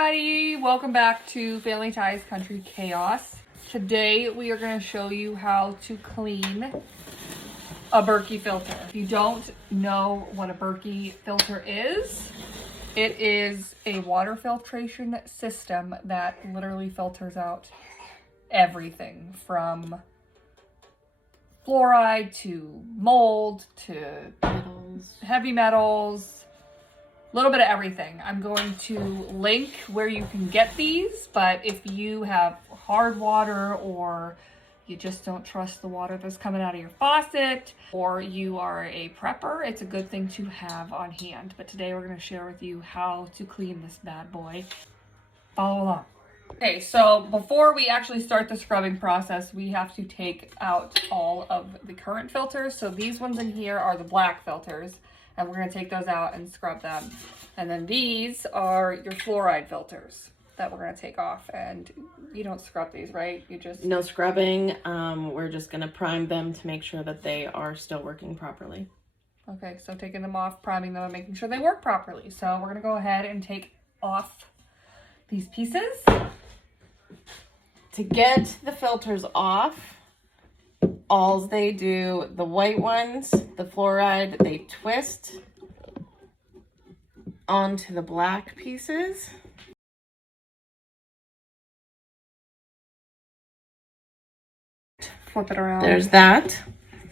everybody, welcome back to Family Ties Country Chaos. Today we are going to show you how to clean a Berkey filter. If you don't know what a Berkey filter is, it is a water filtration system that literally filters out everything from fluoride to mold to heavy metals. A little bit of everything. I'm going to link where you can get these, but if you have hard water or you just don't trust the water that's coming out of your faucet, or you are a prepper, it's a good thing to have on hand. But today we're going to share with you how to clean this bad boy. Follow along. Okay, so before we actually start the scrubbing process, we have to take out all of the current filters. So these ones in here are the black filters, and we're going to take those out and scrub them. And then these are your fluoride filters that we're going to take off. And you don't scrub these, right? You just... No scrubbing. We're just going to prime them to make sure that they are still working properly. Okay, so taking them off, priming them, and making sure they work properly. So we're going to go ahead and take off these pieces. To get the filters off, all they do, the white ones, the fluoride, they twist onto the black pieces. Flip it around. There's that.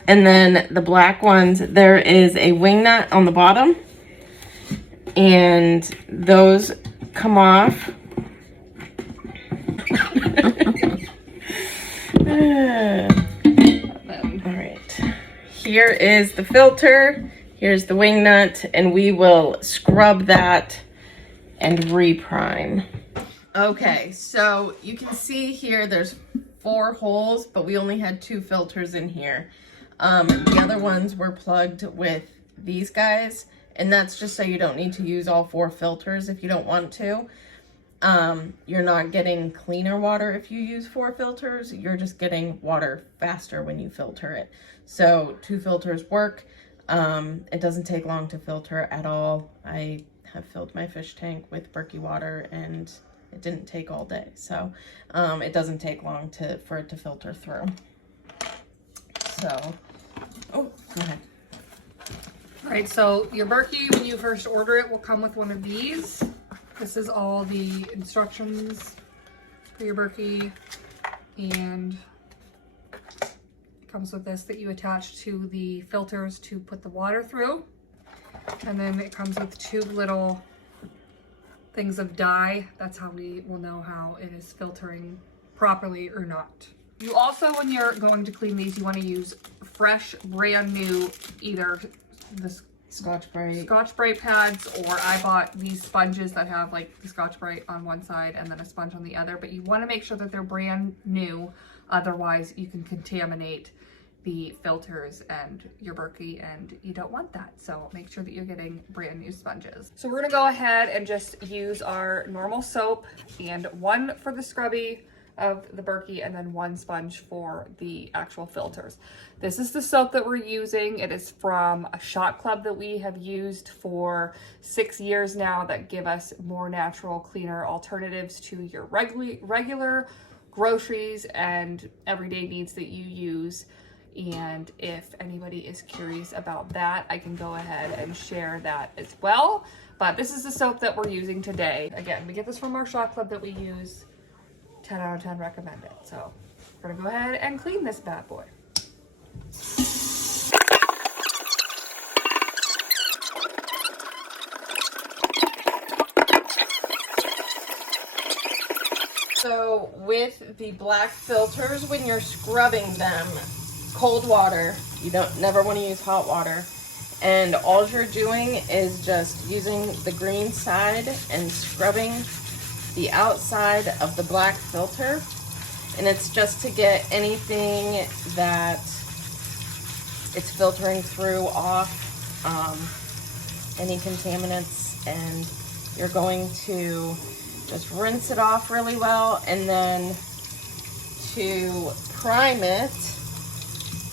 And then the black ones, there is a wing nut on the bottom. And those come off. Alright, here is the filter, here's the wing nut, and we will scrub that and reprime. Okay, so you can see here there's 4 holes, but we only had 2 filters in here. The other ones were plugged with these guys, and that's just so you don't need to use all 4 filters if you don't want to. You're not getting cleaner water if you use 4 filters. You're just getting water faster when you filter it. So 2 filters work. It doesn't take long to filter at all. I have filled my fish tank with Berkey water and it didn't take all day. So it doesn't take long for it to filter through. So, oh, go ahead. All right, so your Berkey, when you first order it, will come with one of these. This is all the instructions for your Berkey, and it comes with this that you attach to the filters to put the water through. And then it comes with 2 little things of dye. That's how we will know how it is filtering properly or not. You also, when you're going to clean these, you want to use fresh, brand new, either this Scotch Brite pads, or I bought these sponges that have like the Scotch Brite on one side and then a sponge on the other, but you want to make sure that they're brand new, otherwise you can contaminate the filters and your Berkey, and you don't want that. So make sure that you're getting brand new sponges. So we're gonna go ahead and just use our normal soap, and 1 for the scrubby of the Berkey and then 1 sponge for the actual filters. This is the soap that we're using. It is from a shop club that we have used for 6 years now, that give us more natural, cleaner alternatives to your regular groceries and everyday needs that you use. And if anybody is curious about that, I can go ahead and share that as well. But this is the soap that we're using today. Again, we get this from our shop club that we use. 10 out of 10 recommend it. So we're gonna go ahead and clean this bad boy. So with the black filters, when you're scrubbing them, cold water, you never want to use hot water. And all you're doing is just using the green side and scrubbing the outside of the black filter, and it's just to get anything that it's filtering through off, any contaminants, and you're going to just rinse it off really well. And then to prime it,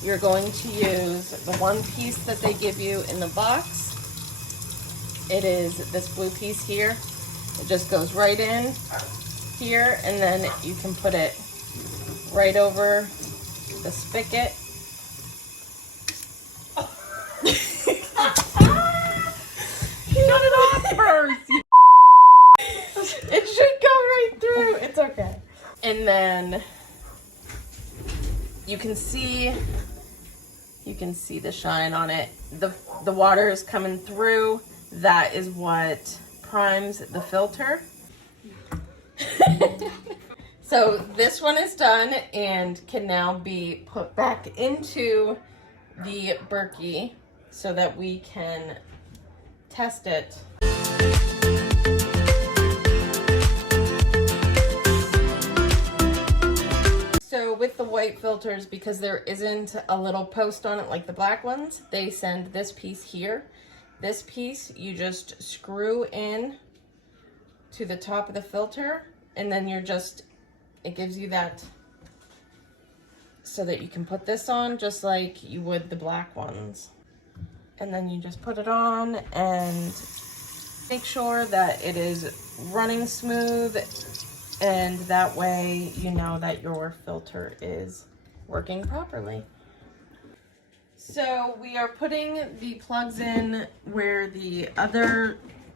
you're going to use the 1 piece that they give you in the box. It is this blue piece here. It just goes right in here, and then you can put it right over the spigot. Shut it off first. It should go right through. It's okay. And then you can see the shine on it. The water is coming through. That is what primes the filter. So this one is done and can now be put back into the Berkey so that we can test it. So with the white filters, because there isn't a little post on it like the black ones, they send this piece here. This piece you just screw in to the top of the filter, and then it gives you that so that you can put this on just like you would the black ones. And then you just put it on and make sure that it is running smooth, and that way you know that your filter is working properly. So we are putting the plugs in where the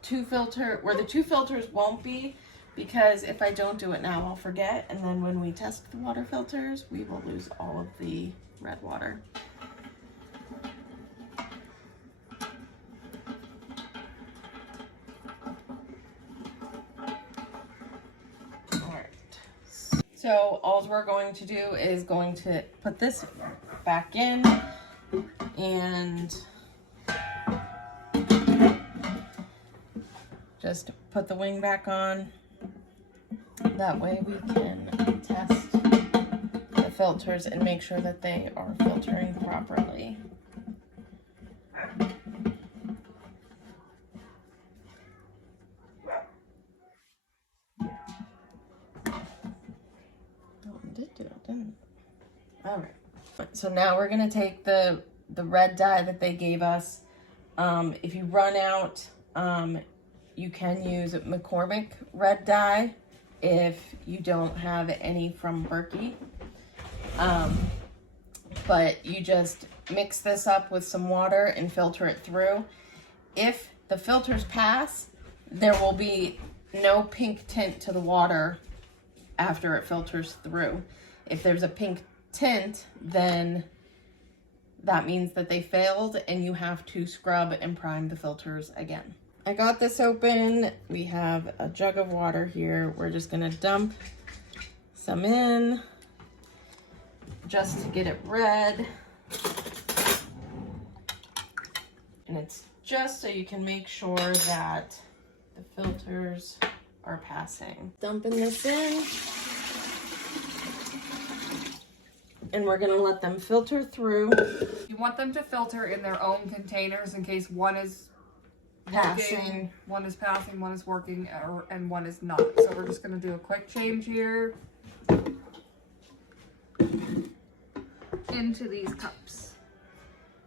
two filters won't be, because if I don't do it now, I'll forget, and then when we test the water filters, we will lose all of the red water. So all we're going to do is going to put this back in and just put the wing back on. That way we can test the filters and make sure that they are filtering properly. All right, so now we're gonna take the red dye that they gave us. If you run out, you can use McCormick red dye if you don't have any from Berkey. But you just mix this up with some water and filter it through. If the filters pass, there will be no pink tint to the water after it filters through. If there's a pink tint, then that means that they failed and you have to scrub and prime the filters again. I got this open. We have a jug of water here. We're just gonna dump some in just to get it red. And it's just so you can make sure that the filters are passing. Dumping this in. And we're gonna let them filter through. You want them to filter in their own containers in case one is Passing. one is passing, one is working, and one is not. So we're just gonna do a quick change here into these cups.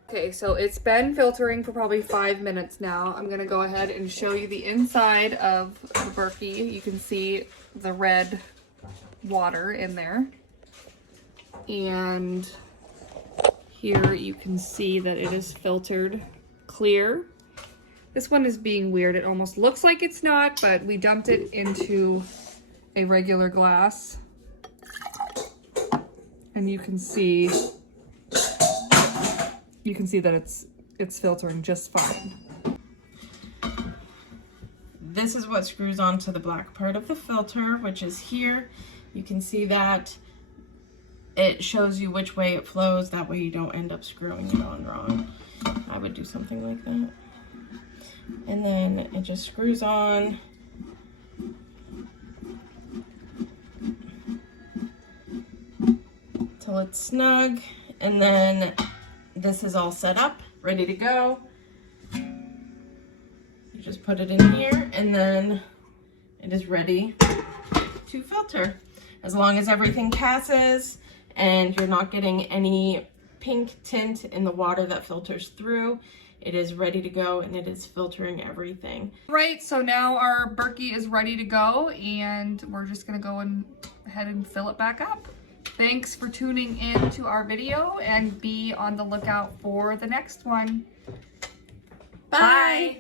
Okay, so it's been filtering for probably 5 minutes now. I'm gonna go ahead and show you the inside of the Berkey. You can see the red water in there. And here you can see that it is filtered clear. This one is being weird. It almost looks like it's not, but we dumped it into a regular glass. And you can see that it's filtering just fine. This is what screws onto the black part of the filter, which is here. You can see that it shows you which way it flows. That way you don't end up screwing it on wrong. I would do something like that. And then it just screws on. Till it's snug. And then this is all set up, ready to go. You just put it in here and then it is ready to filter. As long as everything passes and you're not getting any pink tint in the water that filters through, It is ready to go and it is filtering everything. Right, so now our Berkey is ready to go and we're just gonna go ahead and fill it back up. Thanks for tuning in to our video and be on the lookout for the next one. Bye. Bye.